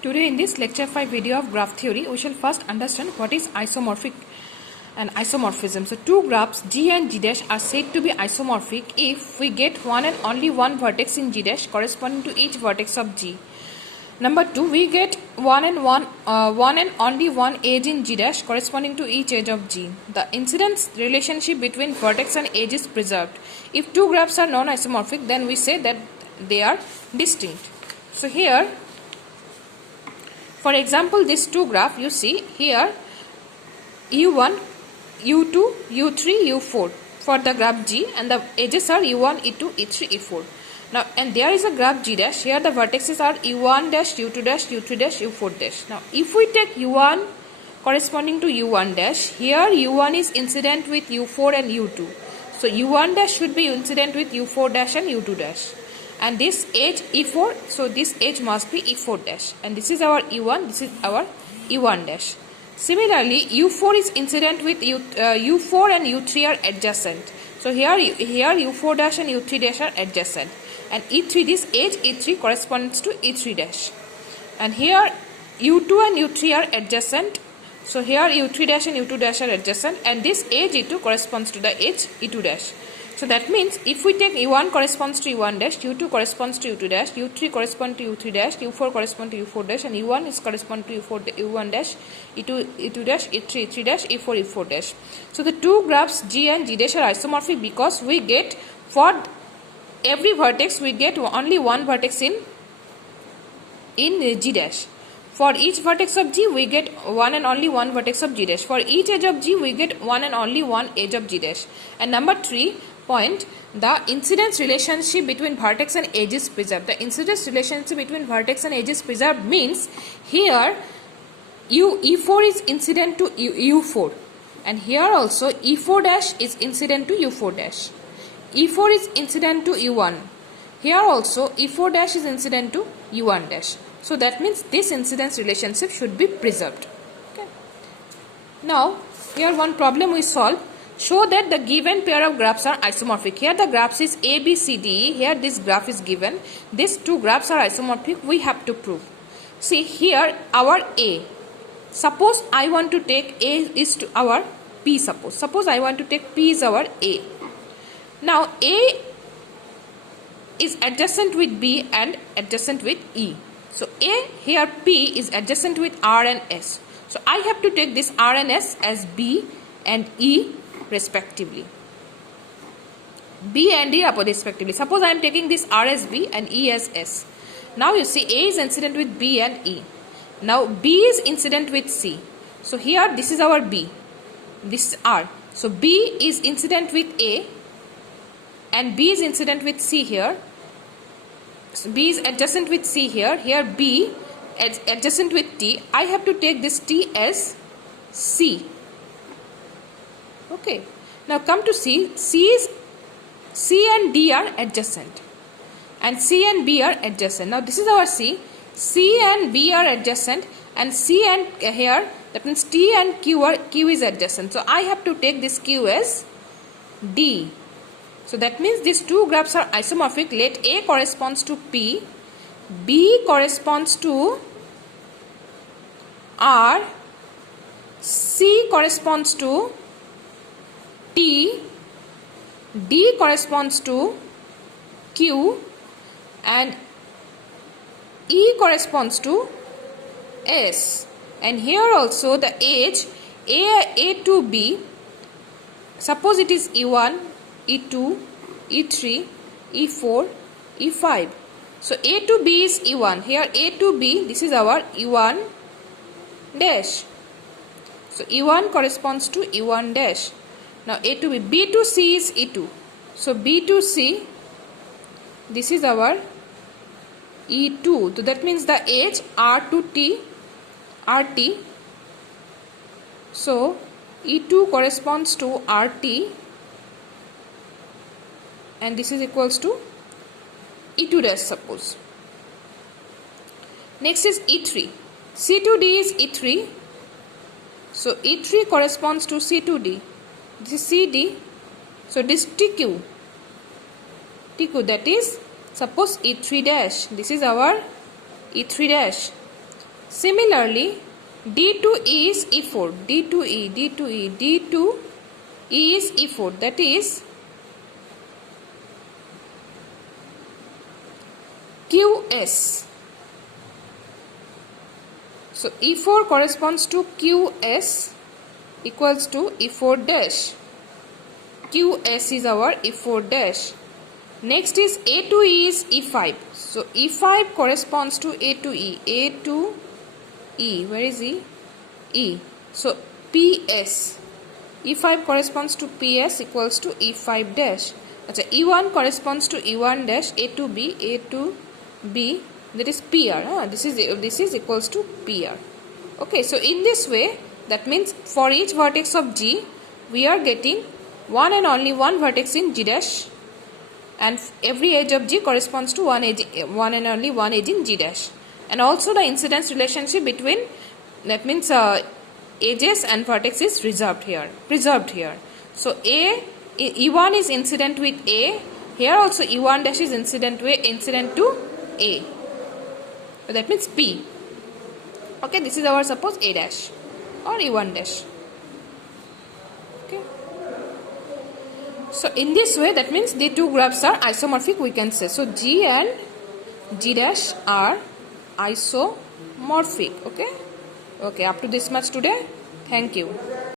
Today in this lecture 5 video of graph theory, we shall first understand what is isomorphic and isomorphism. So two graphs G and G dash are said to be isomorphic if we get one and only one vertex in G dash corresponding to each vertex of G. Number 2, we get one and only one edge in G dash corresponding to each edge of G. The incidence relationship between vertex and edge is preserved. If two graphs are non-isomorphic, then we say that they are distinct. So here, for example, this two graph you see here, U1, U2, U3, U4 for the graph G, and the edges are U1, E2, E3, E4. Now, and there is a graph G dash. Here the vertices are U1 dash, U2 dash, U3 dash, U4 dash. Now, if we take U1 corresponding to U1 dash, here U1 is incident with U4 and U2. So, U1 dash should be incident with U4 dash and U2 dash. And this edge E4, so this edge must be E4 dash. And this is our E1, this is our E1 dash. Similarly, U4 is incident with U4 and U3 are adjacent. So here U4 dash and U3 dash are adjacent. And E3, this edge E3 corresponds to E3 dash. And here U2 and U3 are adjacent. So here U3 dash and U2 dash are adjacent. And this edge E2 corresponds to the edge E2 dash. So that means if we take U1 corresponds to U1 dash, U2 corresponds to U2 dash, U3 corresponds to U3 dash, U4 corresponds to U4 dash, and U1 is correspond to U1 dash, E2 dash, E3 E3 dash, E4 E4 dash. So the two graphs G and G dash are isomorphic because we get for every vertex we get only one vertex in G dash. For each vertex of G we get one and only one vertex of G dash. For each edge of G we get one and only one edge of G dash. And number 3 point, the incidence relationship between vertex and edge is preserved. The incidence relationship between vertex and edge is preserved means here E4 is incident to U4, and here also E4 dash is incident to U4 dash. E4 is incident to U1. Here also E4 dash is incident to U1 dash. So that means this incidence relationship should be preserved. Okay. Now here one problem we solve. Show that the given pair of graphs are isomorphic. Here the graphs is A, B, C, D. Here this graph is given. These two graphs are isomorphic. We have to prove. See here our A. Suppose I want to take A is to our P. Suppose I want to take P is our A. Now A is adjacent with B and adjacent with E. So A here P is adjacent with R and S. So I have to take this R and S as B and E respectively. B and E respectively. Suppose I am taking this R as B and E as S. Now you see A is incident with B and E. Now B is incident with C. So here this is our B. This is R. So B is incident with A and B is incident with C here. So B is adjacent with C here. Here B is adjacent with T. I have to take this T as C. Okay. Now come to C. C and D are adjacent. And C and B are adjacent. Now this is our C. C and B are adjacent. And C and here, that means T and Q is adjacent. So I have to take this Q as D. So that means these two graphs are isomorphic. Let A corresponds to P. B corresponds to R. C corresponds to T, D corresponds to Q, and E corresponds to S. And here also the edge A to B, suppose it is E1, E2, E3, E4, E5. So A to B is E1. Here A to B, this is our E1 dash. So E1 corresponds to E1 dash. Now A to B. B to C is E2. So B to C, this is our E2. So that means the edge R to T, RT. So E2 corresponds to RT. And this is equals to E2 dash suppose. Next is E3. C to D is E3. So E3 corresponds to C to D. This is CD. So this TQ. That is suppose E3 dash. This is our E3 dash. Similarly, D to E is E4. D to E, D to E, D to E is E4. That is QS. So E4 corresponds to QS equals to E4 dash. QS is our E4 dash. Next is A to E is E5. So E5 corresponds to A to E. A to E. Where is E? E. So PS. E5 corresponds to PS equals to E5 dash. E1 corresponds to E1 dash. A to B. A to B. That is PR. This is equals to PR. Okay. So in this way, that means for each vertex of G, we are getting one and only one vertex in G dash, and every edge of G corresponds to one and only one edge in G dash. And also the incidence relationship between, that means edges and vertex is preserved here. So E1 is incident with A. Here also E1 dash is incident to A. So that means P. Okay, this is our suppose A dash or E1 dash. Okay. So in this way, that means the two graphs are isomorphic, we can say. So G and G dash are isomorphic. Okay. Okay, up to this much today. Thank you.